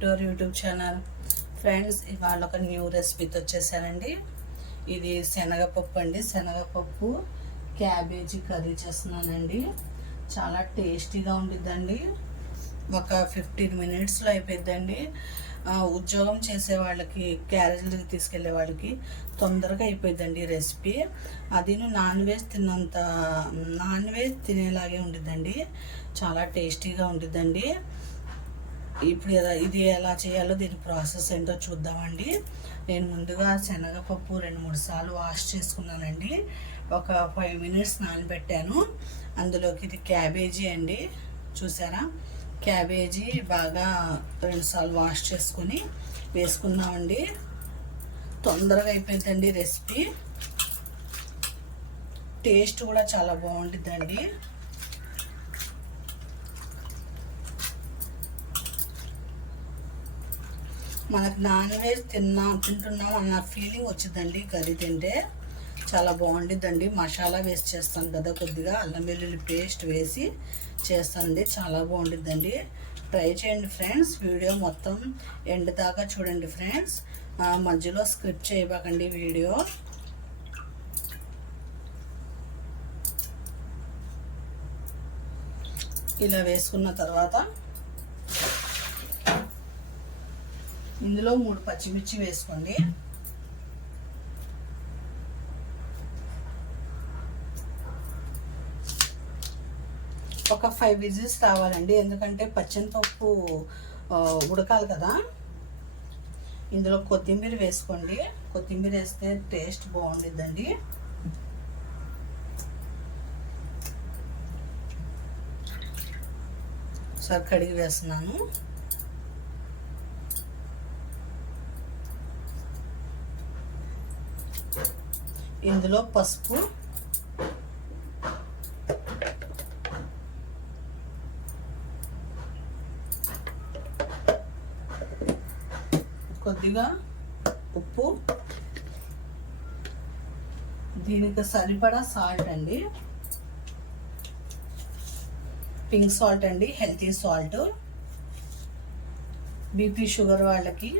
To our YouTube channel. Friends, ఇవాళ ఒక new రెసిపీతో వచ్చేసానండి. ఇది శనగపప్పు అండి. శనగపప్పు క్యాబేజీ కర్రీ చేస్తున్నానండి. చాలా టేస్టీగా ఉండిద్దండి. ఒక 15 మినిట్స్లో అయిపోద్దండి. ఉద్యోగం చేసే వాళ్ళకి, క్యారేజీలకి తీసుకెళ్లే వాళ్ళకి తొందరగా అయిపోయిందండి రెసిపీ. అది నాన్ వెజ్ తినేలాగే ఉండిద్దండి. చాలా టేస్టీగా ఉండిద్దండి. ఇప్పుడు ఇది ఎలా చేయాలో దీని ప్రాసెస్ ఏంటో చూద్దామండి. నేను ముందుగా శనగపప్పు 2-3 సార్లు వాష్ చేసుకున్నానండి. ఒక 5 మినిట్స్ నానబెట్టాను. అందులోకి ఇది క్యాబేజీ అండి. చూసారా, క్యాబేజీ బాగా 2 సార్లు వాష్ చేసుకొని వేసుకున్నామండి. తొందరగా అయిపోయిందండి రెసిపీ. టేస్ట్ కూడా చాలా బాగుంటుందండి. మనకు నాన్ వెజ్ తింటున్నాం అన్న ఫీలింగ్ వచ్చిందండి. కర్రీ తింటే చాలా బాగుండిద్దండి. మసాలా వేసి చేస్తాను కదా, కొద్దిగా అల్లం వెల్లుల్లి పేస్ట్ వేసి చేస్తానండి. చాలా బాగుండిద్దండి. ట్రై చేయండి ఫ్రెండ్స్. వీడియో మొత్తం ఎండ్ దాకా చూడండి ఫ్రెండ్స్. మధ్యలో స్క్రిప్ట్ చేయబాకండి వీడియో. ఇలా వేసుకున్న తర్వాత ఇందులో 3 పచ్చిమిర్చి వేసుకోండి. ఒక 5 విజిల్స్ రావాలండి, ఎందుకంటే పచ్చనిపప్పు ఉడకాలి కదా. ఇందులో కొత్తిమీర వేసుకోండి. కొత్తిమీర వేస్తే టేస్ట్ బాగుండిద్దండి. ఒకసారి కడిగి వేస్తున్నాను. ఇందులో పసుపు, కొద్దిగా ఉప్పు, దీనికి సరిపడా సాల్ట్ అండి. పింక్ సాల్ట్ అండి, హెల్తీ సాల్ట్. బీపీ షుగర్ వాళ్ళకి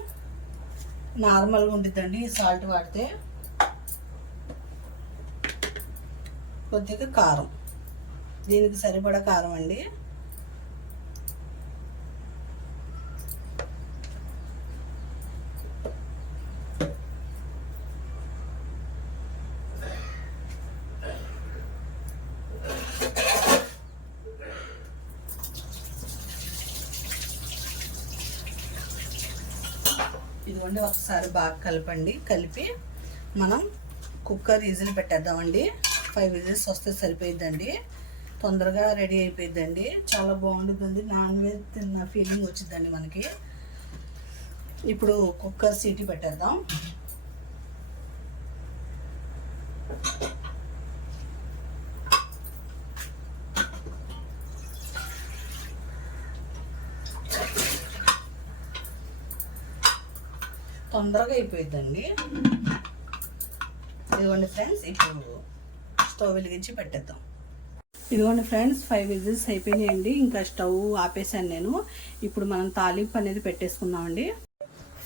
నార్మల్గా ఉంటుందండి ఈ సాల్ట్ వాడితే. కొద్దిగా కారం, దీనికి సరిపడా కారం అండి. ఇదిగోండి, ఒకసారి బాగా కలపండి. కలిపి మనం కుక్కర్ ఈజీలు పెట్టేద్దామండి. 5 విజిల్స్ వస్తే సరిపోయిద్దండి. తొందరగా రెడీ అయిపోయిద్దండి. చాలా బాగుంటుందండి. నాన్ వెజ్ తిన్న ఫీలింగ్ వచ్చిందండి మనకి. ఇప్పుడు కుక్కర్ సీటీ పెట్టేద్దాం. తొందరగా అయిపోయిద్దండి. ఇదిగోండి ఫ్రెండ్స్, ఇప్పుడు స్టవ్ వెలిగించి పెట్టేద్దాం. ఇదిగోండి ఫ్రెండ్స్, 5 విజిల్స్ అయిపోయినాయండి. ఇంకా స్టవ్ ఆపేసాను నేను. ఇప్పుడు మనం తాలింపు అనేది పెట్టేసుకుందామండి.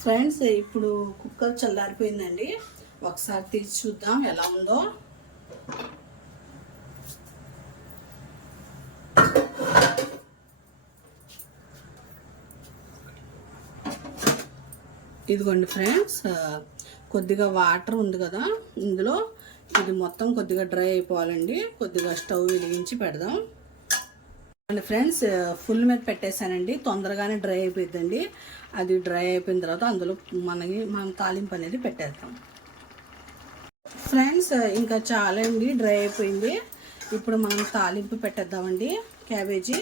ఫ్రెండ్స్, ఇప్పుడు కుక్కర్ చల్లారిపోయిందండి. ఒకసారి తీసి చూద్దాం ఎలా ఉందో. ఇదిగోండి ఫ్రెండ్స్, కొద్దిగా వాటర్ ఉంది కదా ఇందులో, ఇది మొత్తం కొద్దిగా డ్రై అయిపోవాలండి. కొద్దిగా స్టవ్ వెలిగించి పెడదాం. అండ్ ఫ్రెండ్స్, ఫుల్ మీద పెట్టేశానండి. తొందరగానే డ్రై అయిపోయిందండి. అది డ్రై అయిపోయిన తర్వాత అందులో మనం తాలింపు అనేది పెట్టేద్దాం. ఫ్రెండ్స్, ఇంకా చాలండి, డ్రై అయిపోయింది. ఇప్పుడు మనం తాలింపు పెట్టేద్దామండి. క్యాబేజీ,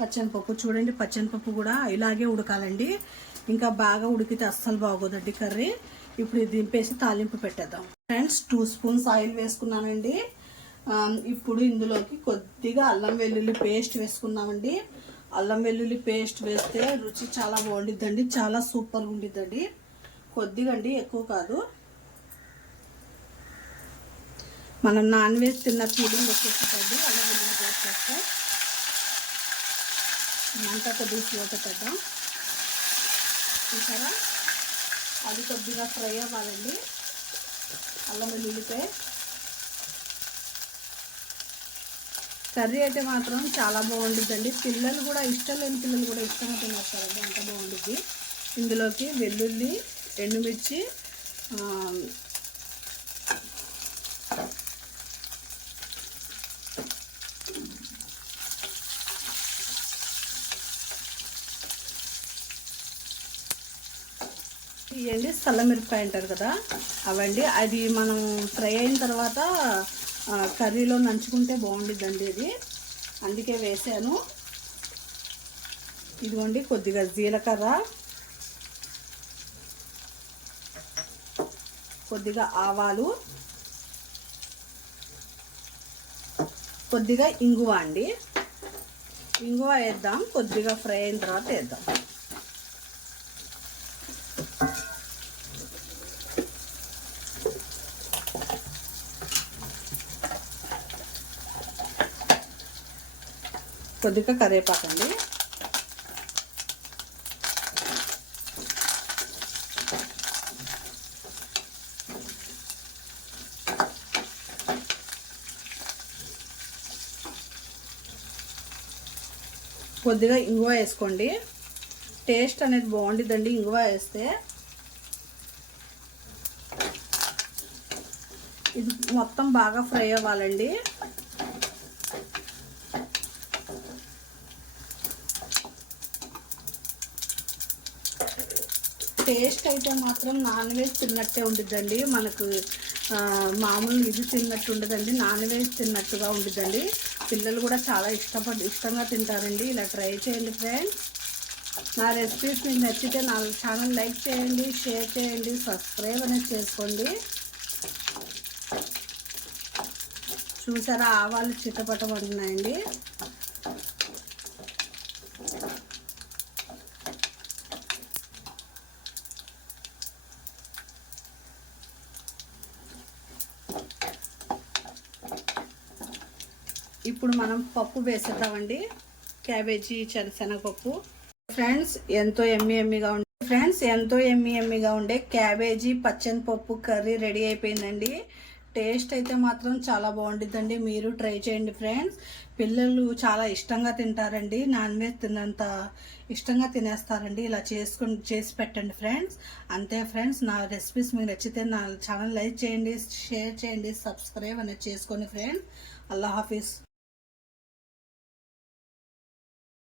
పచ్చనిపప్పు. చూడండి, పచ్చనిపప్పు కూడా ఇలాగే ఉడకాలండి. ఇంకా బాగా ఉడికితే అస్సలు బాగోదండి కర్రీ. ఇప్పుడు ఇది దింపేసి తాలింపు పెట్టేద్దాం. ఫ్రెండ్స్, 2 స్పూన్స్ ఆయిల్ వేసుకున్నానండి. ఇప్పుడు ఇందులోకి కొద్దిగా అల్లం వెల్లుల్లి పేస్ట్ వేసుకున్నామండి. అల్లం వెల్లుల్లి పేస్ట్ వేస్తే రుచి చాలా బాగుండిద్దండి. చాలా సూపర్గా ఉండిద్దండి. కొద్దిగా అండి, ఎక్కువ కాదు. మనం నాన్ వెజ్ తిన్న ఫీలింగ్ వచ్చేస్తుందండి అల్లం వెల్లుల్లి పేస్ట్ వేస్తే. మంట కొద్దిగా స్లో పెట్టేద్దాం. చూసారా, అది కొద్దిగా ఫ్రై అవ్వాలండి. అల్లం వెల్లుల్లిపాయ కర్రీ అయితే మాత్రం చాలా బాగుంటుందండి. పిల్లలు కూడా, ఇష్టం లేని పిల్లలు కూడా ఇష్టంగా తినేస్తారండి, అంత బాగుంటుంది. ఇందులోకి వెల్లుల్లి, ఎండుమిర్చి, ఇవ్వండి చల్లమిరపకాయ అంటారు కదా అవండి. అది మనం ఫ్రై అయిన తర్వాత కర్రీలో నంచుకుంటే బాగుండిద్దండి ఇది, అందుకే వేసాను. ఇదిగోండి కొద్దిగా జీలకర్ర, కొద్దిగా ఆవాలు, కొద్దిగా ఇంగువ అండి. ఇంగువ వేద్దాం, కొద్దిగా ఫ్రై అయిన తర్వాత వేద్దాం. కొద్దిగా కరివేపాకండి. కొద్దిగా ఇంగువ వేసుకోండి, టేస్ట్ అనేది బాగుంటుందండి ఇంగువ వేస్తే. ఇది మొత్తం బాగా ఫ్రై అవ్వాలండి. టేస్ట్ అయితే మాత్రం నాన్ వెజ్ తిన్నట్టే ఉంటుందండి, మనకు మామూలు ఇది తిన్నట్టు ఉండదండి, నాన్ వెజ్ తిన్నట్టుగా ఉంటుందండి. పిల్లలు కూడా చాలా ఇష్టంగా తింటారండి. ఇలా ట్రై చేయండి ఫ్రెండ్స్. నా రెసిపీస్ మీకు నచ్చితే నా ఛానల్ లైక్ చేయండి, షేర్ చేయండి, సబ్స్క్రైబ్ అనేది చేసుకోండి. చూసారా, ఆవాలు చిట్టపట్టబడుతున్నాయండి. ఇప్పుడు మనం పప్పు వేసేద్దామండి, క్యాబేజీ శనగపప్పు. ఫ్రెండ్స్ ఎంతో ఎమ్మీగా ఉండే క్యాబేజీ పచ్చనిపప్పు కర్రీ రెడీ అయిపోయిందండి. టేస్ట్ అయితే మాత్రం చాలా బాగుంటుందండి, మీరు ట్రై చేయండి ఫ్రెండ్స్. పిల్లలు చాలా ఇష్టంగా తింటారండి, నాన్ వెజ్ తిన్నంత ఇష్టంగా తినేస్తారండి. ఇలా చేసి పెట్టండి ఫ్రెండ్స్. అంతే ఫ్రెండ్స్, నా రెసిపీస్ మీకు నచ్చితే నా ఛానల్ లైక్ చేయండి, షేర్ చేయండి, సబ్స్క్రైబ్ అనేది చేసుకోండి ఫ్రెండ్స్. అల్లా హాఫీజ్.